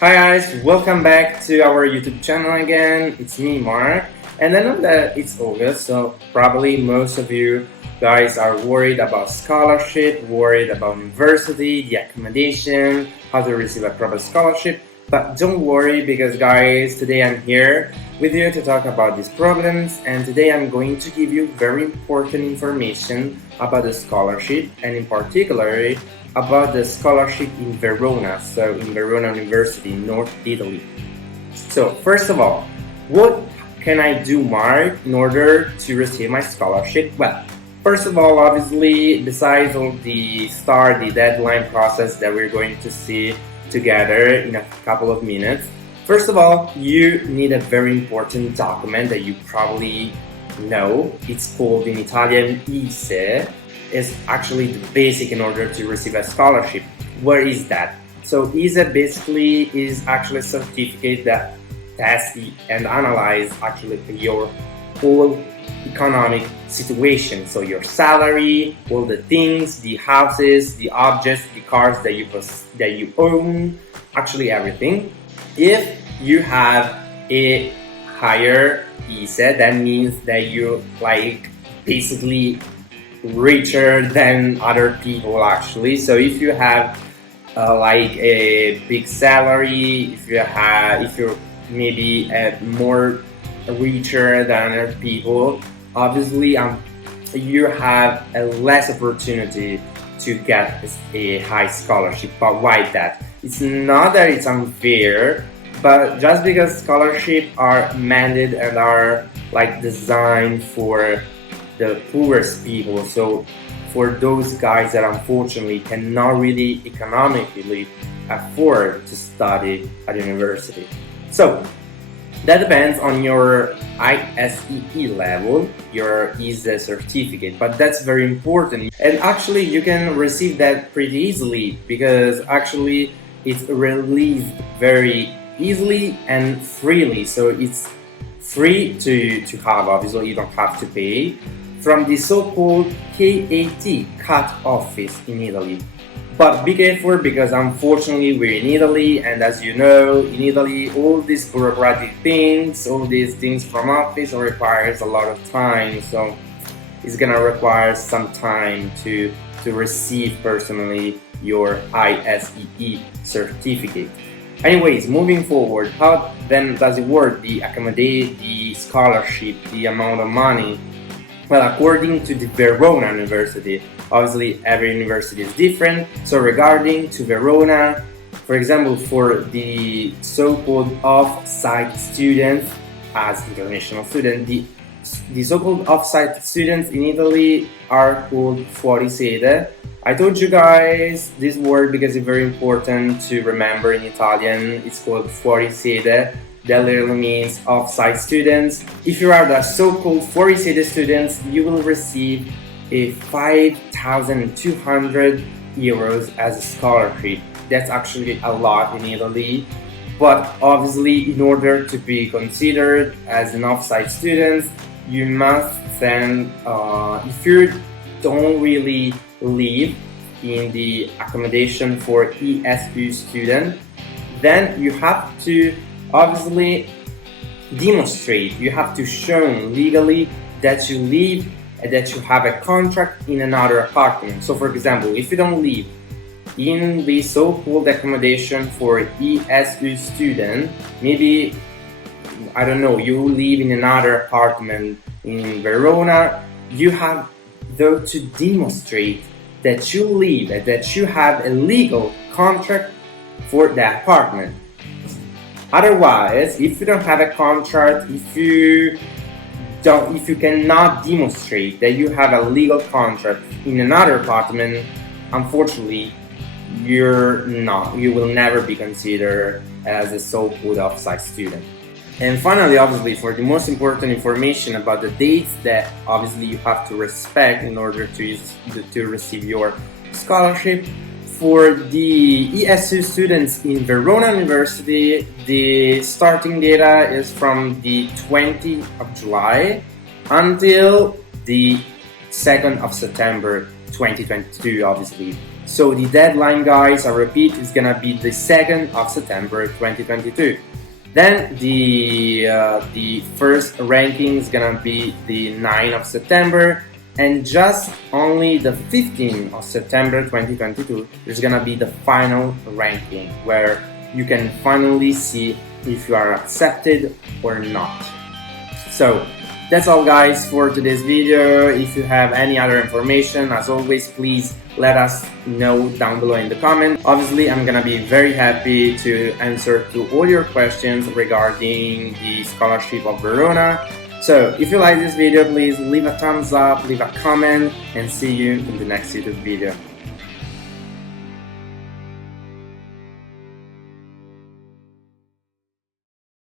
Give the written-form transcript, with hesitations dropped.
Hi guys, welcome back to our YouTube channel again. It's me, Mark, and I know that it's August, so probably most of you guys are worried about scholarship, worried about university, the accommodation, how to receive a proper scholarship. But don't worry because guys, today I'm here with you to talk about these problems, and today I'm going to give you very important information about the scholarship, and in particular about the scholarship in Verona, so in Verona University, North Italy. So first of all, what can I do, Mark, in order to receive my scholarship? Well, first of all, obviously, besides all the deadline process that we're going to see together in a couple of minutes, first of all, you need a very important document that you probably know. It's called in Italian ISE. Is actually the basic in order to receive a scholarship. Where is that? So ISE basically is actually a certificate that tests and analyzes actually your whole economic situation. So your salary, all the things, the houses, the objects, the cars that you own, actually everything. If you have a higher ISE, that means that you basically richer than other people actually. So if you have a big salary, if you're maybe more richer than other people, obviously you have a less opportunity to get a high scholarship. But why that? It's not that it's unfair, but just because scholarships are mandated and are designed for the poorest people, so for those guys that unfortunately cannot really economically afford to study at university. So that depends on your ISE level, your ISE certificate, but that's very important. And actually you can receive that pretty easily because actually it's released very easily and freely. So it's free to have, obviously you don't have to pay, from the so-called KAT, CAT office in Italy. But be careful because unfortunately we're in Italy, and as you know, in Italy all these bureaucratic things, all these things from office requires a lot of time, so it's gonna require some time to receive personally your ISE certificate. Anyways, moving forward, how then does it work, the accommodate, the scholarship, the amount of money? Well, according to the Verona University, obviously every university is different. So regarding to Verona, for example, for the so-called off-site students, as international students, the so-called off-site students in Italy are called fuorisede. I told you guys this word because it's very important to remember in Italian. It's called fuorisede. That literally means off-site students. If you are the so-called fuorisede students, you will receive a 5,200 euros as a scholarship. That's actually a lot in Italy, but obviously in order to be considered as an off-site student, you must then, if you don't really live in the accommodation for ESU student, then you have to obviously demonstrate, you have to show legally that you live and that you have a contract in another apartment. So for example, if you don't live in the so-called accommodation for ESU student, maybe, I don't know, you live in another apartment in Verona, you have though to demonstrate that you live and that you have a legal contract for that apartment. Otherwise, if you don't have a contract, if you cannot demonstrate that you have a legal contract in another apartment, unfortunately, you will never be considered as a so-called off-site student. And finally, obviously, for the most important information about the dates that obviously you have to respect in order to receive your scholarship, for the ESU students in Verona University, the starting data is from the 20th of July until the 2nd of September 2022, obviously. So the deadline, guys, I repeat, is gonna be the 2nd of September 2022. Then the first ranking is gonna be the 9th of September, and just only the 15th of September 2022, there's gonna be the final ranking where you can finally see if you are accepted or not. So that's all, guys, for today's video. If you have any other information, as always, please let us know down below in the comment. Obviously, I'm gonna be very happy to answer to all your questions regarding the scholarship of Verona. So if you like this video, please leave a thumbs up, leave a comment, and see you in the next YouTube video.